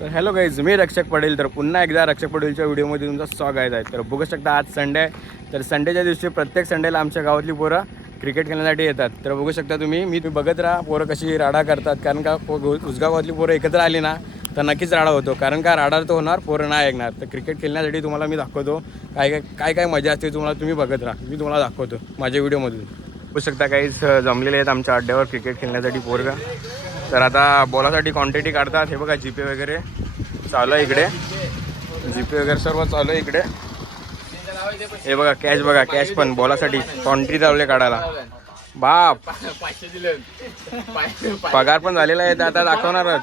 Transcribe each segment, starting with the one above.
तर hello guys, मी रक्षक पटेल. तर पुन्हा एकदा रक्षक पटेलच्या व्हिडिओमध्ये तुमचं स्वागत आहे. तर बघू शकता आज संडे आहे. तर संडेच्या दिवशी प्रत्येक संडेला आमच्या गावातली पोरं क्रिकेट खेळण्यासाठी येतात. तर बघू शकता तुम्ही बघत राहा पोरं कशी राडा करतात. कारण का उसगावातली पोरं एकत्र आली ना तर नक्कीच राडा होतो. कारण का राडा तर होणार, पोरं नाही ऐकणार. तर क्रिकेट खेळण्यासाठी तुम्हाला मी दाखवतो काय मजा असते. तुम्ही बघत राहा, मी तुम्हाला दाखवतो माझ्या व्हिडिओमधून. बघू शकता काहीच जमलेले आहेत आमच्या अड्ड्यावर क्रिकेट खेळण्यासाठी पोरं. तर आता बॉलासाठी क्वांटिटी काढतात. हे बघा जीपे वगैरे चालू आहे इकडे, जीपे वगैरे सर्व चालू आहे इकडे. हे बघा कॅश पण बॉलासाठी क्वांटिटी चालू काढायला. बाप पगार पण झालेला आहे, आता दाखवणारच.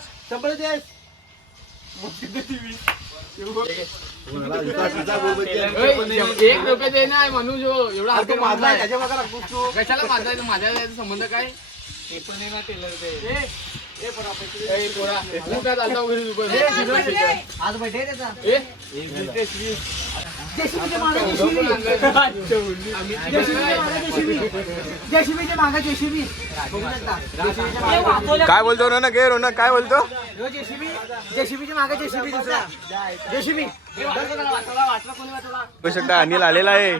माझ्या संबंध काय आज बर्थडे त्याचा. काय बोलतो रोनक? हे रोनक काय बोलतो? जेसीबीच्या मागे जेसीबी दुसरा जेसीबी. बघू शकता अनिल आलेला आहे.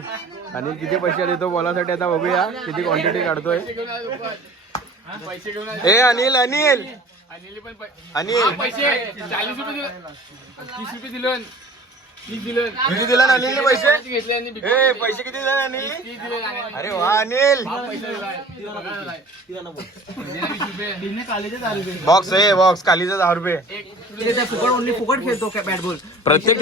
अनिल किती पैसे देतो बॉलासाठी आता बघूया किती क्वांटिटी काढतोय. हे अनिल अनिल अनिल पैसे 40 रुपये दिले, 30 रुपये दिले, 30 दिले. किती दिला अनिलने पैसे? घेतले आणि हे पैसे किती दिले अनिल? अरे वा अनिल. बॉक्स आहे, बॉक्स कालीचा 10 रुपये. फुकट ओनली फुकट खेळतो का बॅट बॉल. प्रत्येक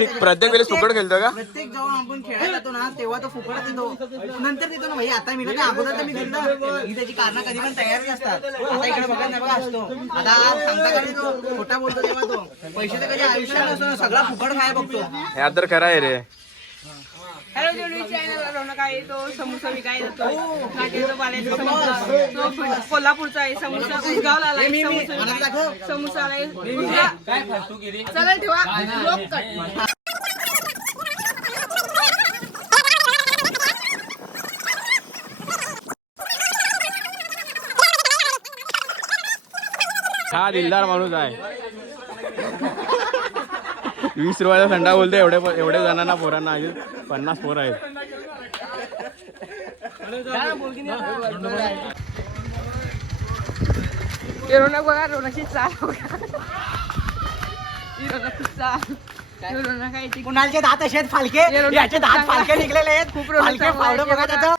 वेळेस फुकट खेळतो का? प्रत्येक जेव्हा आपण खेळायला जातो ना तेव्हा तो फुकट देतो, नंतर देतो ना भाई. आता मी अगोदर तर मी दिलं ही त्याची कारण कधी पण तयारी असतात. आता इकडे बघा नाही बघा असतो. आता सांगता कधी तो खोटा बोलतो तेव्हा तो पैसे तर कधी आयुष्यात नसतो, सगळा फुकट खाय बघतो. हे तर खरं आहे रे. हॅलो जेवढी चॅनल रौनक आहे, तो समोसा विकाय जातो. काटेचा पाल्याचा समोसा, तो कोल्हापूरचा आहे. समोसा उसगावला आलाय, समोसा आलाय. चला ठेवा लोक कट. हा दिलदार माणूस आहे. 20 रुपयाचा थंडा बोलतो. एवढे जणांना पोरांना 50 पोरं आहेत. रौनक बघा, रौनकची चाल बघा. रौनकची चाल. रौनक आहे ती. कुणालचे दात असे आहेत फालके, याचे दात फालके निघलेले आहेत. खूप फालके फावडं बघा त्याचं.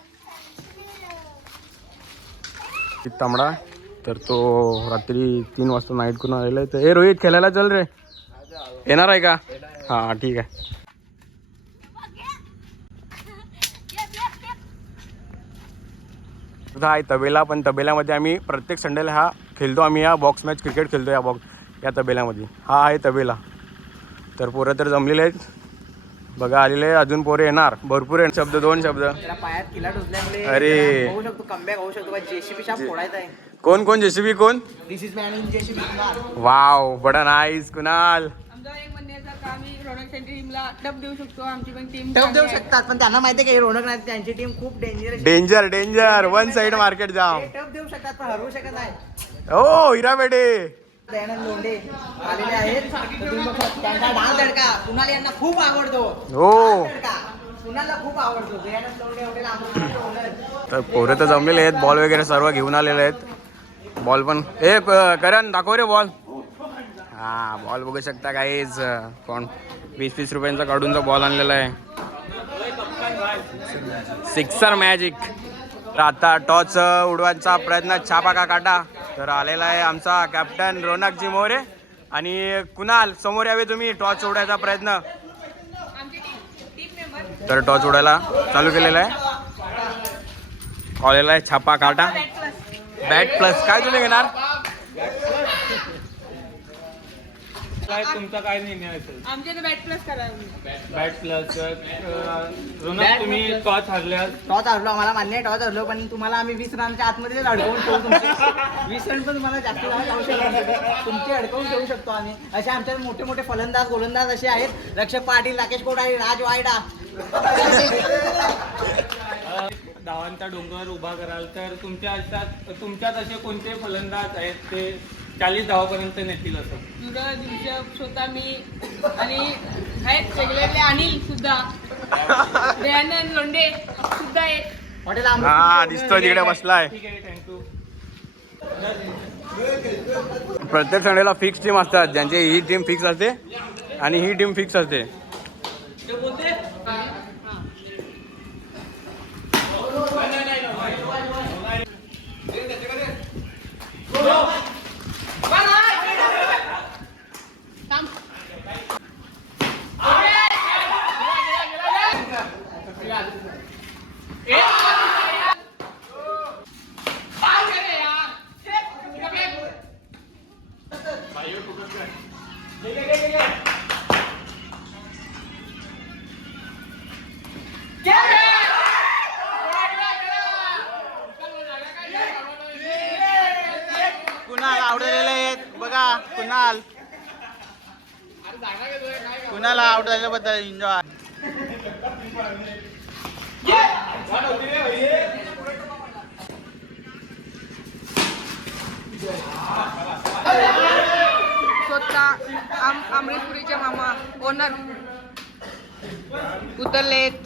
तांबडा तर तो रात्री 3 वाजता नाईट करून आलेला आहे. तर हे रोहित खेळायला चल रे, येणार आहे का? हा ठीक आहे. हा आहे तबेला, पण तबेल्यामध्ये आम्ही प्रत्येक संडेला हा खेळतो. आम्ही या बॉक्स मॅच क्रिकेट खेळतो या तबेल्यामध्ये. हा आहे तबेला. तर पोरं तर जमलेले आहेत बघा, आलेले आहे. अजून पोरं येणार भरपूर आहे. दोन शब्द पायात किला टोचल्यामुळे अरे होऊ शकतो, कमबॅक होऊ शकतो. जेसीबी शाप फोडायचा आहे. कोण जेसीबी कोण? This is man in JCB. Wow बडा नाईस कुणाल. आमचा एक म्हणण्याचा का आम्ही रौनकच्या टीमला टप देऊ शकतो. आमची पण टीम टप देऊ शकतात, पण त्यांना माहिती आहे की रौनक नाही, त्यांची टीम खूप danger. Danger one side market jam. टप देऊ शकतात पण हरवू शकत नाही. ओ हिराबेडे दयानंद लोंढे आलेले आहेत. तर तुम्ही बघा, त्यांचा डान्स धडका कुणाल यांना खूप आवडतो. हो कुणाला खूप आवडतो. दयानंद लोंढे हॉटेल आंबोली. तर पोरं तर जमलेले आहेत. बॉल वगैरे सर्व घेऊन आलेले आहेत. बॉल पण करण दाखव रे बॉल. हा बॉल बघू शकता काहीच. कोण 20 रुपयांचा काढूनचा बॉल आणलेला आहे. Sixer magic. तर आता टॉस उडवायचा प्रयत्न छापा का काटा. तर आलेला आहे आमचा कॅप्टन रोनकजी मोरे आणि कुणाल. समोर यावे तुम्ही. टॉस उडवायचा प्रयत्न. तर टॉस उडायला चालू केलेला आहे. कॉलेला आहे छापा काटा. बॅट प्लस काय तुम्ही घेणार? काय तुमचा काय निर्णय असेल? आमच्याकडे बॅट प्लस करा. बॅट प्लस रोनक तुम्ही टॉस हरल्यास. टॉस हरलो, आम्हाला मान्य आहे टॉस हरलो, पण तुम्हाला आम्ही 20 रनच्या आतमध्ये अडकवून ठेवू. तुमचे 20 रन पण तुम्हाला जास्त जाऊ शकत. तुमचे अडकवून ठेवू शकतो आम्ही. असे आमच्या मोठे मोठे फलंदाज गोलंदाज असे आहेत. रक्षक पाटील, राकेश कोठारी, राज वायडा. धावांचा डोंगर उभा कराल तर तुमच्यात असे कोणते फलंदाज आहेत ते 40 धावापर्यंत नेतील असं. सूरज ऋषभ स्वतः मी आणि आहेत वेगवेगळे अनिल सुद्धा दयानंद लोंढे सुद्धा आहेत. हॉटेल हा दिसतोय तिकडे बसलाय. ठीक आहे, थँक्यू. प्रत्येक संडेला फिक्स टीम असतात, ज्यांची ही टीम फिक्स असते आणि ही टीम फिक्स असते. कुणाल आवडलेले आहेत बघा. कुणाला आवडल्याबद्दल एन्जॉय. स्वतः अमरेशपुरीचे मामा ओनर उतरलेत.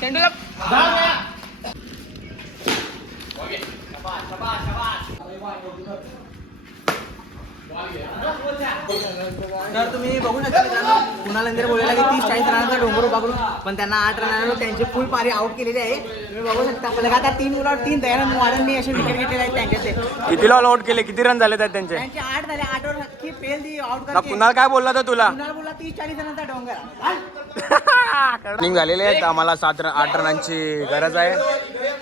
चेंडूला तर तुम्ही बघू शकता मित्रांनो, कुणाल अंधेरे बोलायला की 30-40 रनांचा डोंगर उभा करून, पण त्यांना 8 रनांवर त्यांची फुल पारी आउट केलेली आहे. तुम्ही बघू शकता लगातार 3 बोलावर 3 दयानंद वाडननी असे विकेट घेतलेले आहेत त्यांच्यातले. कितीला आउट केले, किती रन झाले त्यात त्यांचे? त्यांचे 8 झाले. 8 वर की फेल दी आउट ना करते. कुणाल काय बोलला तर तुला? कुणाल बोलला 30-40 रनांचा डोंगर. रनिंग झालेले आहेत. आम्हाला 8 रनांची गरज आहे.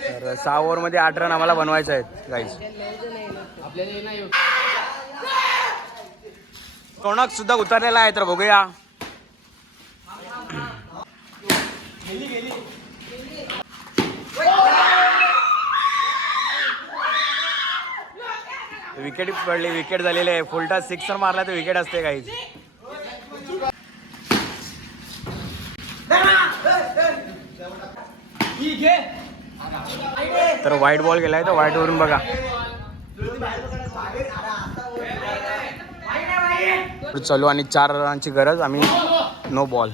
तर 6 ओव्हरमध्ये 8 रन आम्हाला बनवायचे आहेत गाईज. कोणाक सुद्धा उतरलेला आहे, तर बघूया. विकेट पडली, विकेट झालेली आहे. फुलटा 6 मारला तर विकेट असते गाईज. तर व्हाईट बॉल गेलाय, तर व्हाईट वरून बघा. चालू आणि 4 रनांची गरज. आम्ही नो बॉल,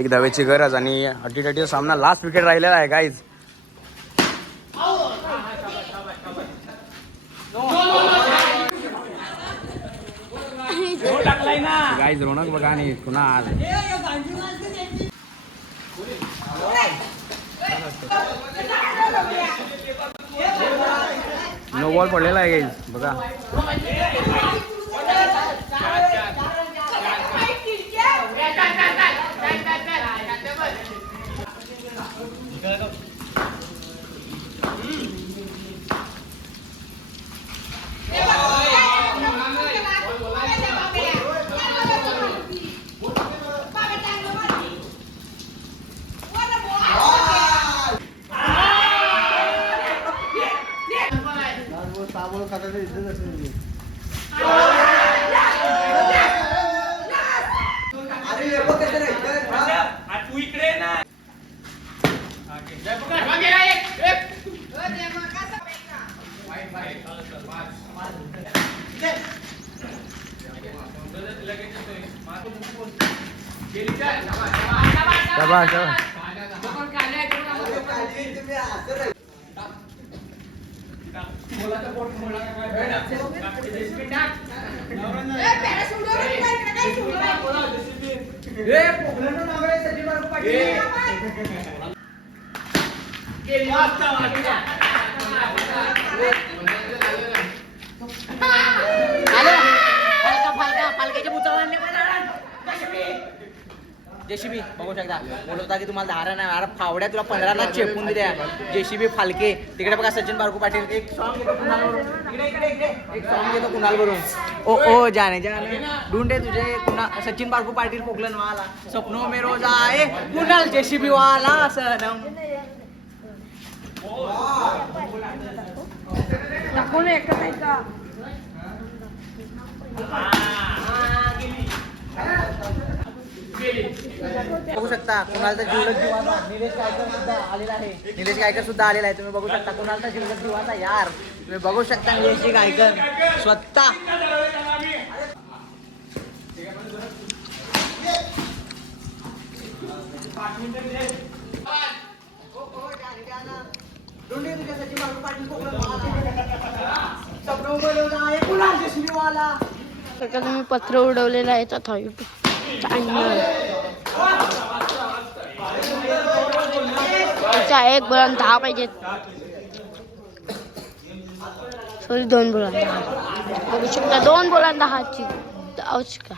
1 धावेची गरज आणि अटीतटीचा सामना. लास्ट विकेट राहिलेला आहे गाईज. गाईज रोनक बघा आणि कुणाल. नो बॉल पडलेला आहे गाईज बघा. तू इकडे ना. शाबास, शाबास. जेसीबी बघू शकता. बोलत होता की तुम्हाला 10 रन आहे. अरे फावड्या, तुला 15 रन चेपून दिल्या. जेसीबी फालके. तिकडे बघा सचिन बारकू पाटील. एक सॉन्ग घेतो कुणालवरून. इकडे एक सॉन्ग घेतो कुणालवरून. ओ जाने जाने ढूंढे तुझे सचिन बारकू पाटील पोकलन वाला सपनों में रोज आए कुणाल जेसीबी वाला सनम. टाकून एकच आहे का? बघू शकता कुणालचा जीवलग जीवाचा निलेश गायकर सुद्धा आलेला आहे. निलेश गायकर सुद्धा आलेला आहे. तुम्ही बघू शकता कुणालचा जीवलग जीवाचा यार. तुम्ही बघू शकता निलेश गायकर स्वतः तुम्ही पत्र उडवलेलं आहे तथा एक बुलान 10 पाहिजेत. सॉरी 2 बुलान 10 बघू शकता. 2 बुलान 10ची का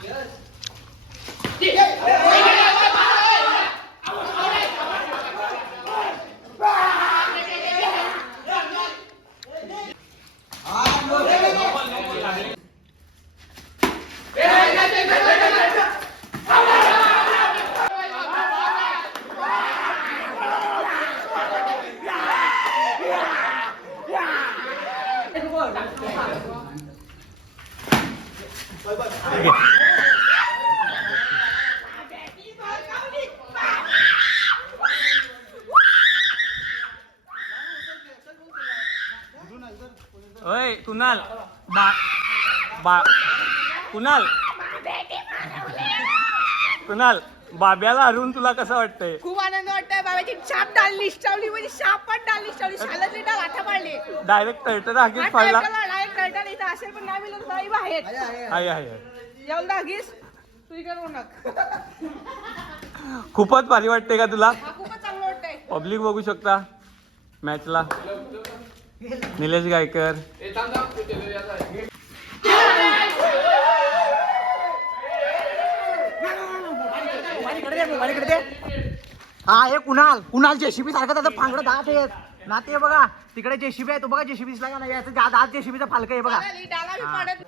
ओय कुणाल कुणाल बाब्याला हरवून तुला कसं वाटतंय? खूप आनंद वाटतोय. बाबाची शाप डालली स्टावली म्हणजे शाप पण डालली स्टावली शालतली डाल आता पाडली. डायरेक्ट तळटर हागीस पडला. डायरेक्ट कळटा इथं असेल पण नाही मिळत बाई बाहेर आहे जेवण हागीस तुझी कर उन्हात. खूपच भारी वाटते का तुला? हा खूपच चांगलं वाटतंय. पब्लिक बघू शकता मॅचला. निलेश गायकर हा हे कुणाल जेसीबी सारखं त्याचं फांगडं दात आहेत ना. ते बघा तिकडे जेसीबी आहे. तो बघा जेसीबी दिसला का नाही? याचं दात जेसीबीचं फालकं आहे बघा. डाला बी पाडत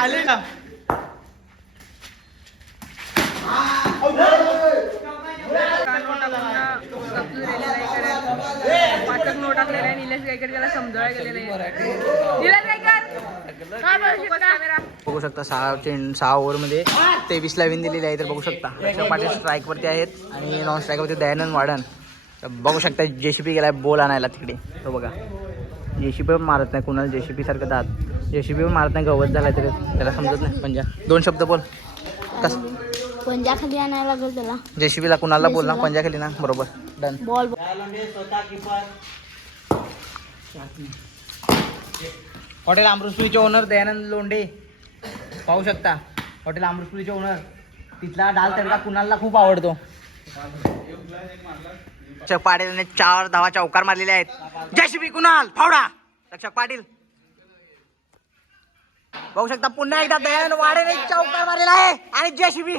आले ना. पाचक नोट टाकलेला आहे. निलेश गायकर त्याला समजावया गेलेला आहे. निलेश गायकर काय बोलू शकता? बघू शकता 6 ओव्हरमध्ये 23 विन दिलेली आहे. तर बघू शकता रक्षक पाटील स्ट्राईक वरती आहेत आणि नॉन स्ट्राईक वरती दयानंद वाडन. तर बघू शकता जेसीबी गेलाय बॉल आणायला तिकडे. तो बघा जेसीबी पण मारत नाही. कुणाला जेसीबी सारखं दात जेसीबी पण मारत नाही. गवत झालाय तरी त्याला समजत नाही. पंजा 2 शब्द बोल. कस पंजा खाली आणायला लागेल त्याला. जेसीबीला कुणाला बोल ना. पंजा खाली ना. बरोबर डन. बॉल हॉटेल अमृतपुरीचे ओनर दयानंद लोंढे पाहू शकता. हॉटेल अमृतपुरीचे ओनर. तिथला डाल तडका कुणाला खूप आवडतो. रक्षक पाटीलने 4 धावा चौकार मारलेले आहेत. जेसीबी कुणाल फावडा. रक्षक पाटील बघू शकता पुन्हा एकदा दयानंद वाडेने चौकार मारलेला आहे. आणि जेसीबी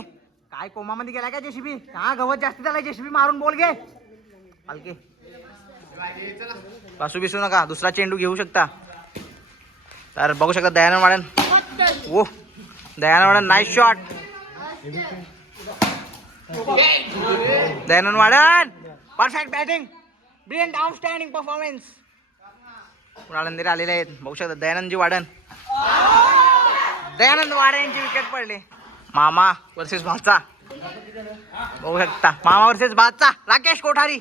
काय कोमामध्ये गेलाय का जेसीबी? हा गवत जास्त झालाय. जेसीबी मारून बोल घे हलके. वासू बिसू नका. दुसरा चेंडू घेऊ शकता. तर बघू शकता दयानंद वाडन. ओ Dayanand Wadan nice shot. Dayanand Wadan perfect batting. Brilliant outstanding performance. Kunal आलेले आहेत. बघू शकता दयानंदजी वाडन. दयानंद वाडे यांची विकेट पडली. मामा वर्सेस भाचा. बघू शकता मामा वर्सेस भाचा. राकेश कोठारी.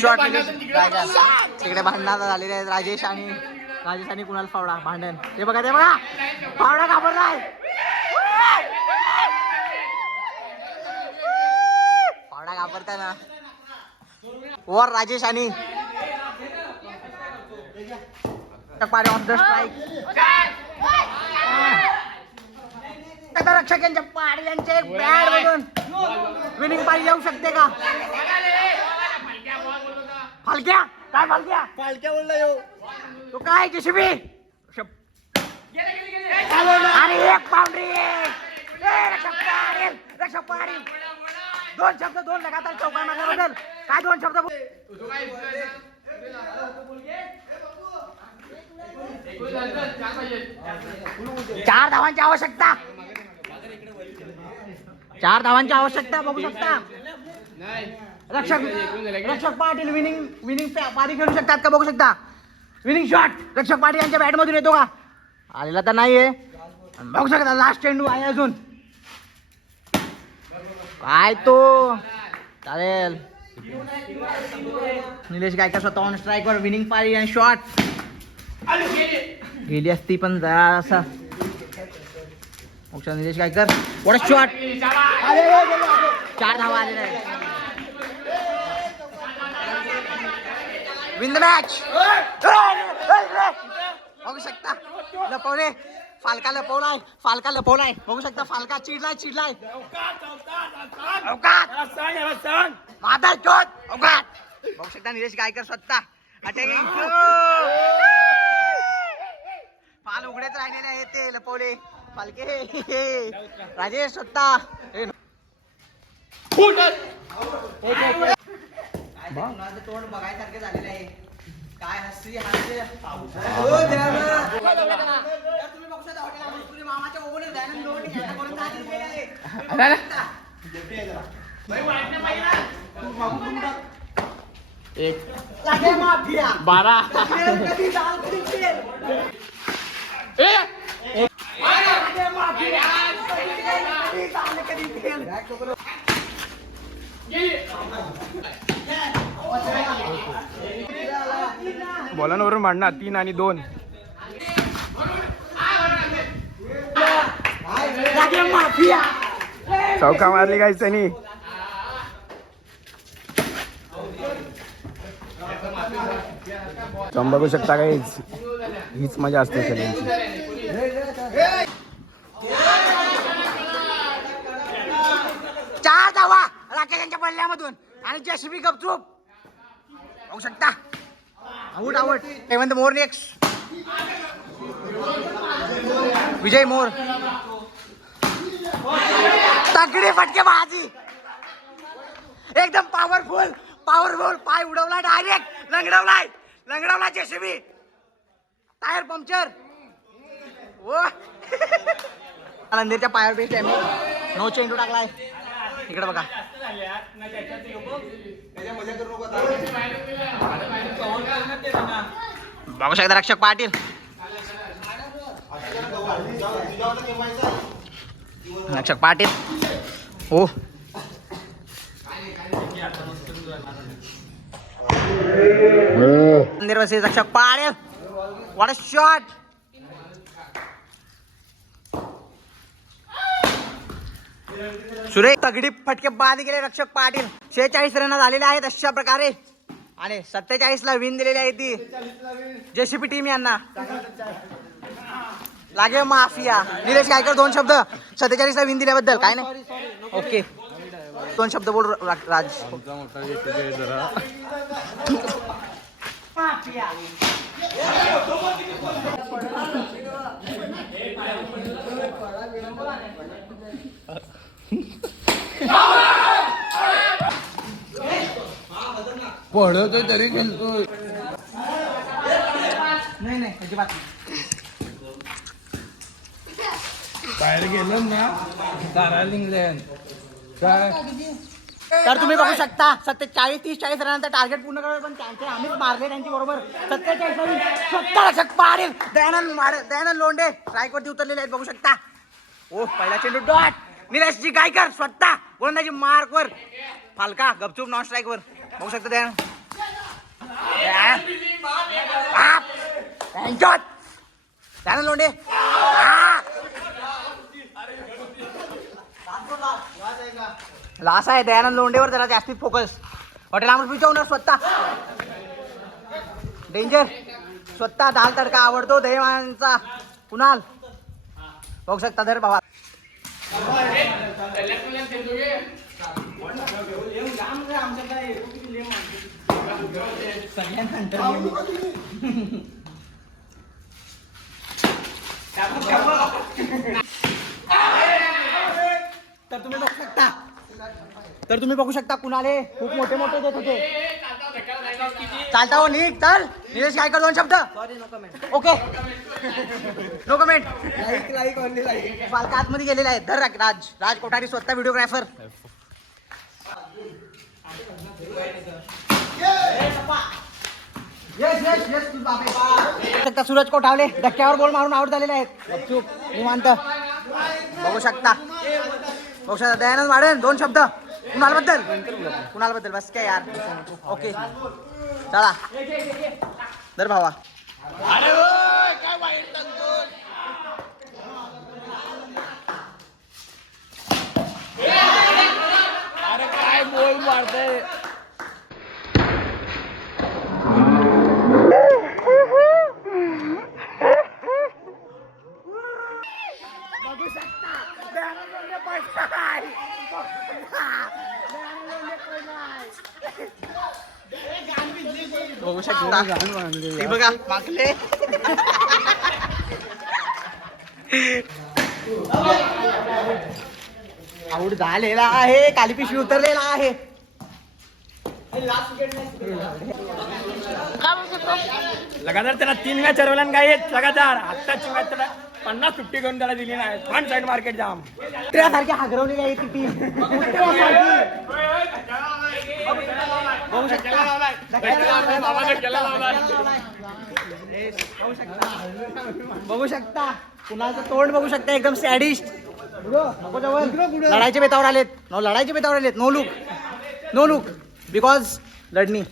शॉट. तिकडे भांडणात झालेले आहेत राजेश आणि कुणाल फावडा. भांडण ते बघा फावडा घाबरलाय. घाबरताय ना वर राजेश आणि पारे ऑन द स्ट्राईक रक्षक यांच्या पाडे यांचे एक बॅट बघून विनिंग पारी येऊ शकते का फालक्या काय फालक्या बोलला येऊ तो काय जेसीबी आणि एक बाउंड्री रक्षक पाडील दोन शब्द दोन लगातार चौका मारल्याबद्दल काय दोन शब्द चार धावांची आवश्यकता बघू शकता रक्षक पाटील विनिंग पारी खेळू शकतात का बघू शकता विनिंग शॉट रक्षक पाटील यांच्या बॅट मधून येतो का आलेला तर नाहीये बघू शकता लास्ट चेंडू आहे अजून काय तो चालेल निलेश गायकर स्वतः ऑन स्ट्राईक वर विनिंग पारी आणि शॉट गेली असती पण जरा असा निलेश गायकर व्हॉट शॉट 4 धावा आलेल्या आहेत विन द मॅच बघू शकता लपवले फालका लपवलाय बघू शकता फालका चिडलाय मादर चोट अवघात बघू शकता निलेश गायकर स्वतः अटॅकिंग फाल उघडेच राहिलेले आहेत ते लपवले फालके राजेश स्वतः तोंड बघायसारखे झालेले आहे काय हास्य तुम्ही बघू शकता हॉटेल मामाच्या ओघून दयानंद लोंढे यांच्याकडून एक 12 बॉलांवरून मांडणार 3 आणि 2 चौका मारली काय त्यांनी तुम्ही बघू शकता काय हीच मजा असते खेळायची 4 धावा राकेश यांच्या पल्ल्यामधून आणि जेसीबी गपचूप बघू शकता आउट हेमंत मोर नेक्स्ट विजय मोर तगडी फटकेबाजी एकदम पॉवरफुल पाय उडवला डायरेक्ट लंगडवला जेसीबी टायर पंक्चर अंधेरच्या पायावर बेस्ट आहे नो चेंडू टाकलाय इकडे बघा बघू शकता रक्षक पाटील हो अंधेर वसे रक्षक पाटील व्हॉट अ शॉट सुरेख तगडी फटके बाद गेले रक्षक पाटील 46 रन झालेले आहेत अशा प्रकारे आणि 47 ला विन दिलेली आहे ती जेसीपी टीम यांना लागे माफिया निलेश गायकर 2 शब्द 47 ला विन दिल्याबद्दल काय नाही ओके 2 शब्द बोल राज माफिया पडतोय तरी खेळतोय नाही अजिबात बाहेर गेलं ना दाराला इंग्लंड काय तर तुम्ही बघू शकता 47-30-40 रनांचा टार्गेट पूर्ण करायला पण त्यांचे आम्हीच मारले त्यांची बरोबर 47 पाटील दयानंद लोंढे स्ट्राईक वरती उतरलेले आहेत बघू शकता ओ पहिला चेंडू डॉट निलेशजी गायकर स्वतः गोलंदाजी मार्क वर फालका गपचूप नॉन स्ट्राईक वर बघू शकता दयानंद लोंढे लास्ट आहे दयानंद लोंढेवर जरा जास्तीत फोकस. हॉटेल अमृतपुरीच्या ओनर स्वतः डेंजर, स्वतः दाल तडका आवडतो दहीमांचा कुणाल. बघू शकता धर भावा. तर तुम्ही बघू शकता कुणाले खूप मोठे मोठे देत होते. चालता हो नीट चल. निलेश काय कर 2 शब्द. Okay no comment. बालका आतमध्ये गेलेला आहे. धर राज कोठारी स्वतः व्हिडिओग्राफर. सूरज कोठावले धक्क्यावर बॉल मारून आउट झालेले आहेत. निवांत बघू शकता. दयानंद वाढन 2 शब्द कुणालबद्दल बस काय यार. ओके चला दर भावा. अरे काय बोल मारतय. बघू शकता हे बघा मागले. आऊट झालेला आहे. काली पिशवी उतरलेला आहे. लगातार त्याला 3 मॅच हरवल्या काय लगातार. आत्ताची मॅच त्याला 50-50 करून त्याला दिली नाही. फ्रंट साईड मार्केट जाम त्यासारखी हागरवलेली आहे ती टीम. बघू शकता कुणाचं तोंड बघू शकता एकदम सॅडिस्ट. लढाईच्या बेतावर आलेत. नो लुक बिकॉज लढणी.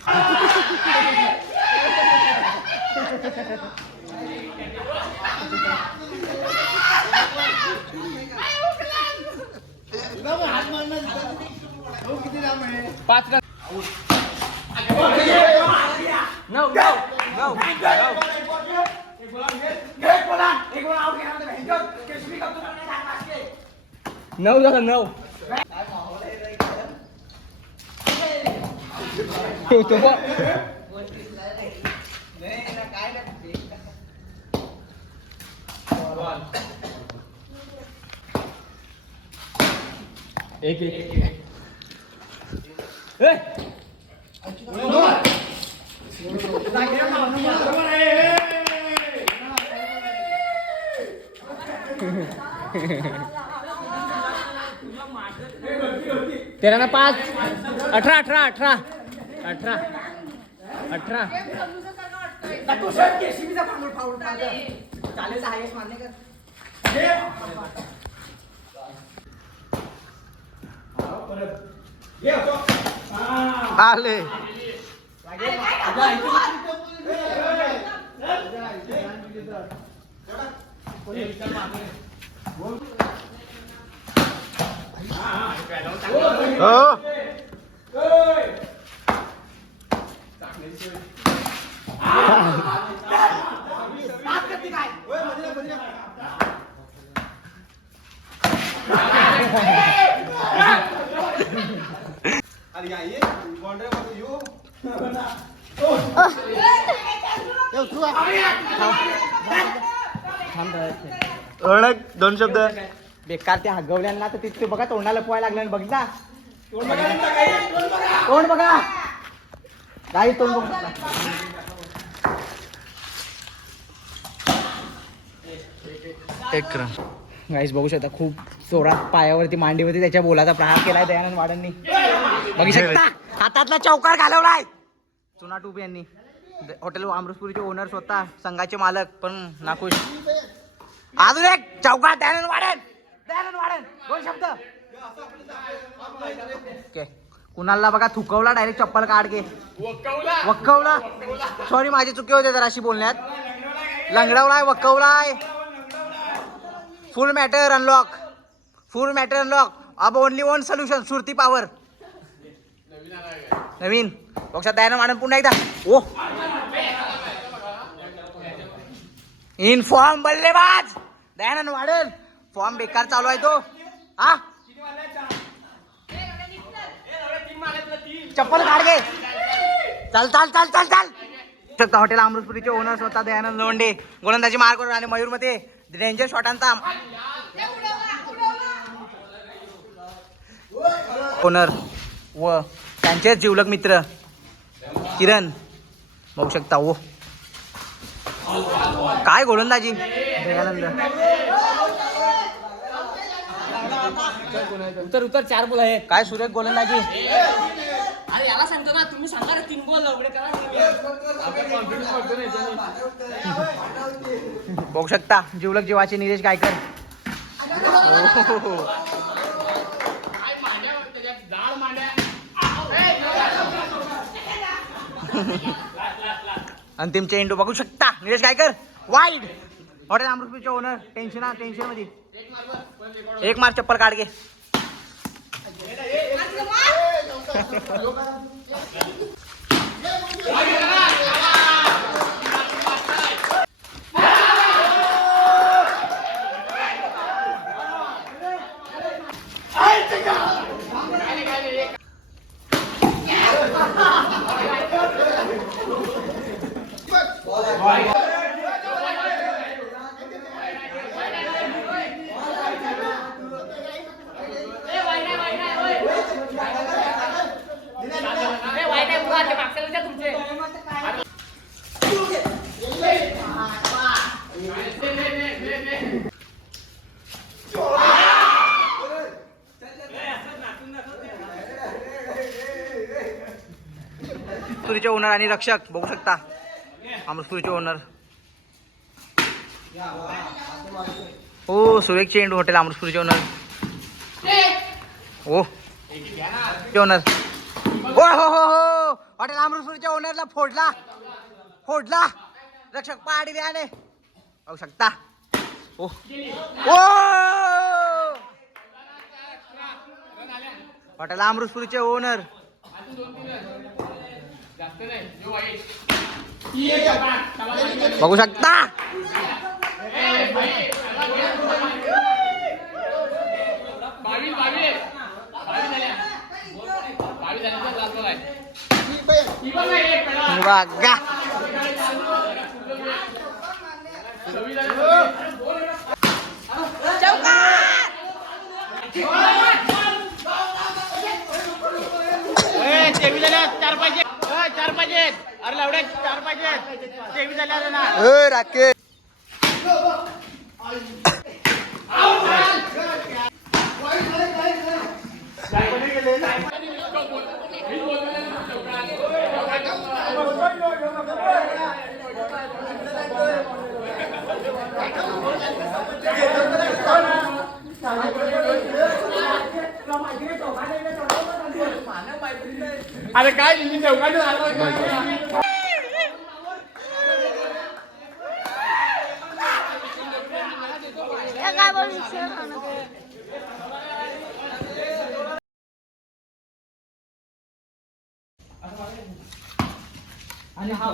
नऊ झालं 9. एक तेरा ना 5 18 आले. दोन शब्द बेकार त्या हगवल्यांना तर तिथे बघा तोंडाला पोहायला लागलं. बघितला तोंड बघा. काही तोंड बघा. गाईस बघू शकता खूप जोरात पायावरती मांडीवरती त्याच्या बोलाचा प्रहार केलाय दयानंद वाडननी. बघू शकता हातातला चौकार घालवलाय चुना टूप यांनी. हॉटेल अमृतपुरीचे ओनर स्वतः संघाचे मालक पण नाखुश. अजून एक चौकार दयानंद वाडन 2 शब्द. ओके कुणाला बघा थुकवला डायरेक्ट चप्पल काढ के. वक्कवला सॉरी माझी चुकी होते जराशी बोलण्यात. लंगडवलाय वक्कवलाय. फुल मॅटर अनलॉक अब only one solution Surti power नवीन बघा दयानंद वाढन पुन्हा एकदा ओ इन फॉर्म बल्लेबाज दयानंद वाढन फॉर्म बेकार चालू आहे तो हा चप्पल काढ गे चल चल चल चल चल शकता हॉटेल अमृतपुरीचे ओनर स्वतः दयानंद लोंढे गोलंदाजी मार करून आणि मयूर मध्ये डेंजर शॉटांचा ओनर व त्यांचेच जिवलग मित्र किरण बघू शकता ओ काय गोलंदाजी दयानंद उतर उतर 4 बॉल आहे काय सुरेख गोलंदाजी अरे याला सांगतो ना तुम्ही सांगा रे 3 बॉल एवढे करा बघू शकता जिवलग जीवाचे निलेश गायकर अंतिम चेंडू बघू शकता निलेश गायकर वाईड हॉटेल अमृतपुरीचे ओनर टेन्शन मध्ये एक मार चप्पल काढ गे अमृतपुरीचे ओनर आणि रक्षक बघू शकता अमृतपुरीचे ओनर हो सुरेख चेंडू हॉटेल अमृतपुरीचे ओनर ओ ओनर हो हो हो हो हॉटेल अमृतपुरीच्या ओनरला फोडला रक्षक पाडी द्याने बघू शकता ओ ओ हॉटेल अमृतपुरीचे ओनर बघू शकता बघा चार पाहिजे अरे लावडे 4 पाहिजे तेवी झाल्या ना राकेश अरे काय चौकात काय बोलू आणि हा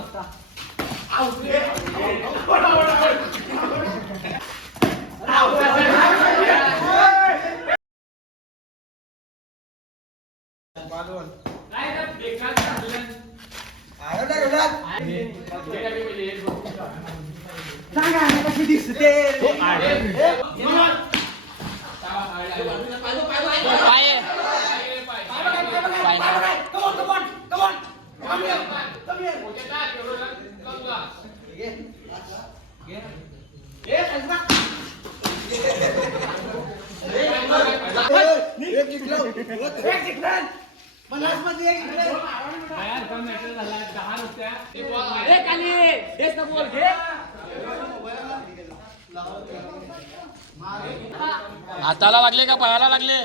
कशी दिसते हाताला लागले का पायाला लागले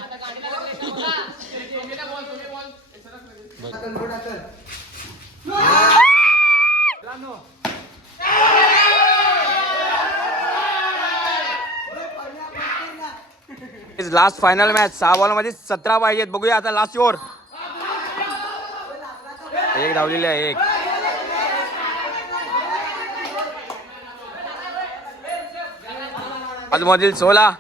लास्ट फायनल मॅच 6 बॉल मध्ये 17 पाहिजेत. बघूया आता लास्ट ओव्हर. एक धावलेली आहे. एक आजमधील 16